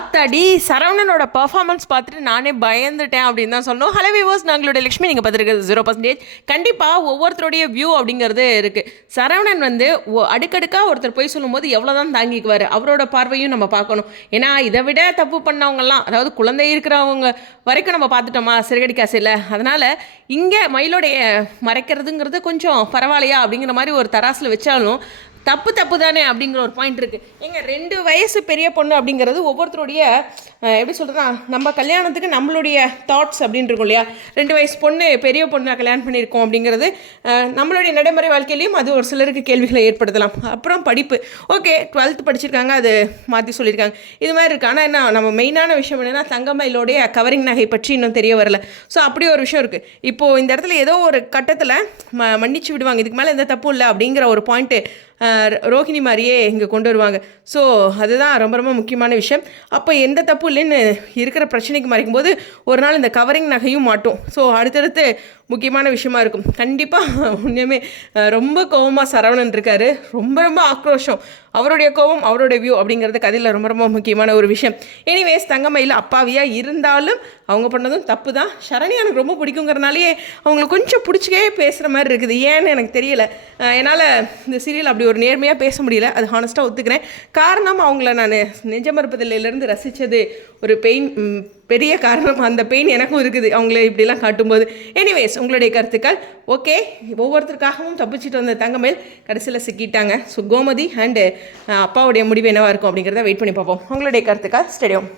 ஆத்தாடி சரவணனோட பர்ஃபார்மன்ஸ் பார்த்துட்டு நானே பயந்துட்டேன் அப்படின்னு தான் சொல்லணும். ஹலோ வியூவர்ஸ் நாங்களுடைய லக்ஷ்மி. நீங்கள் பார்த்துருக்கிறது ஜீரோ பர்சன்டேஜ் கண்டிப்பாக ஒவ்வொருத்தருடைய வியூ அப்படிங்கிறது இருக்குது சரவணன் வந்து ஒ- அடுக்கடுக்காக ஒருத்தர் போய் சொல்லும்போது எவ்வளோ தான் தாங்கிக்குவார். அவரோட பார்வையும் நம்ம பார்க்கணும். ஏன்னா இதை விட தப்பு பண்ணவங்கலாம் அதாவது குழந்தை இருக்கிறவங்க வரைக்கும் நம்ம பார்த்துட்டோமா? சிறுகடி இல்லை. அதனால் இங்கே மயிலோடைய மறைக்கிறதுங்கிறது கொஞ்சம் பரவாயில்லையா அப்படிங்கிற மாதிரி ஒரு தராசில் வச்சாலும் தப்பு தப்பு தானே அப்படிங்கிற ஒரு பாயிண்ட் இருக்குது எங்கள் ரெண்டு வயசு பெரிய பொண்ணு அப்படிங்கிறது ஒவ்வொருத்தருடைய எப்படி சொல்கிறதா நம்ம கல்யாணத்துக்கு நம்மளுடைய தாட்ஸ் அப்படின்னு இருக்கும் இல்லையா? ரெண்டு வயசு பொண்ணு பெரிய பொண்ணை கல்யாணம் பண்ணியிருக்கோம் அப்படிங்கிறது நம்மளுடைய நடைமுறை வாழ்க்கையிலையும் அது ஒரு சிலருக்கு கேள்விகளை ஏற்படுத்தலாம். அப்புறம் படிப்பு. ஓகே டுவெல்த் படிச்சிருக்காங்க அது மாற்றி சொல்லியிருக்காங்க. இது மாதிரி இருக்குது ஆனால் என்ன நம்ம மெயினான விஷயம் என்னென்னா தங்கமயிலோடைய கவரிங் நகை பற்றி இன்னும் தெரிய வரல. ஸோ அப்படி ஒரு விஷயம் இருக்குது இப்போது இந்த இடத்துல ஏதோ ஒரு கட்டத்தில் ம மன்னிச்சு விடுவாங்க. இதுக்கு மேலே எந்த தப்பும் இல்லை அப்படிங்கிற ஒரு பாயிண்ட்டு ரோஹிணி மாதிரியே இங்கே கொண்டு வருவாங்க. ஸோ அதுதான் ரொம்ப ரொம்ப முக்கியமான விஷயம். அப்போ எந்த தப்பு இல்லைன்னு இருக்கிற பிரச்சனைக்கு மறைக்கும்போது ஒரு நாள் இந்த கவரிங் நகையும் மாட்டும். ஸோ அடுத்தடுத்து முக்கியமான விஷயமா இருக்கும். கண்டிப்பாக உண்மையுமே ரொம்ப கோவமாக சரவணன் இருக்காரு. ரொம்ப ரொம்ப ஆக்ரோஷம். அவருடைய கோபம் அவருடைய வியூ அப்படிங்கிறது கதையில் ரொம்ப ரொம்ப முக்கியமான ஒரு விஷயம். எனிவேஸ் தங்கமயில் அப்பாவியாக இருந்தாலும் அவங்க பண்ணதும் தப்பு தான் சரணி எனக்கு ரொம்ப பிடிக்குங்கிறனாலேயே அவங்களுக்கு கொஞ்சம் பிடிச்சிக்கே பேசுகிற மாதிரி இருக்குது. ஏன்னு எனக்கு தெரியல. என்னால் இந்த சீரியல் அப்படி ஒரு நேர்மையாக பேச முடியல. அது ஹானஸ்ட்டாக ஒத்துக்கிறேன். காரணம் அவங்கள நான் நெஞ்சமறுப்பதிலேருந்து ரசித்தது ஒரு பெயின் பெரிய காரணம் அந்த பெயின் எனக்கும் இருக்குது. அவங்கள இப்படிலாம் காட்டும்போது. எனிவேஸ் உங்களுடைய கருத்துக்கள் ஓகே ஒவ்வொருத்தருக்காகவும் தப்பிச்சிட்டு வந்த தங்கமேல் கடைசியில் சிக்கிட்டாங்க. ஸோ கோமதி அண்டு அப்பாவுடைய முடிவு என்னவாக இருக்கும் அப்படிங்கிறத வெயிட் பண்ணி பார்ப்போம். உங்களுடைய கருத்துக்கள் ஸ்டேடியம்